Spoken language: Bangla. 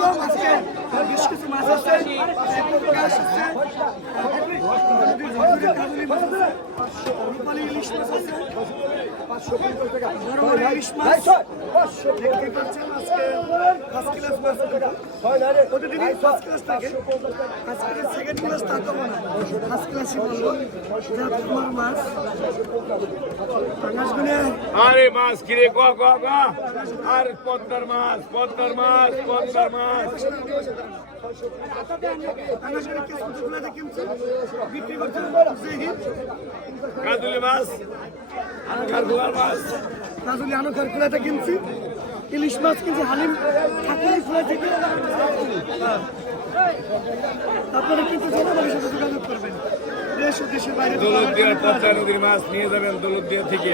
কম আজকে আর বেশ কিছু মাছ আছে কাশ আছে রূপালী ইলিশ মাছ আছে বড় বড় ইলিশ মাছ দেখতে পাচ্ছেন আজকে ফার্স্ট ক্লাস মাছ প্রতিদিনই ফার্স্ট ক্লাস থাকে আজকে সেকেন্ড ক্লাস তা তো না ফার্স্ট ক্লাসই বলবো যা তোমার মাছ পাঙ্গাসগুলো আরে মাছ কিরে, ক ক ক? আর পদ্মার মাছ পদ্মার মাছ পদ্মার মাছ। কাজুলি মাছ কারগুলার মাছ। রাজুলি আনো কারকুলাতে কিনছি। ইলিশ মাছ কিনছি, হালিম ঠাকুরি থেকে। আপনারা কিন্তু দেশ ও দেশের বাইরে নদীর মাছ নিয়ে যাবেন দৌলতদিয়া থেকে।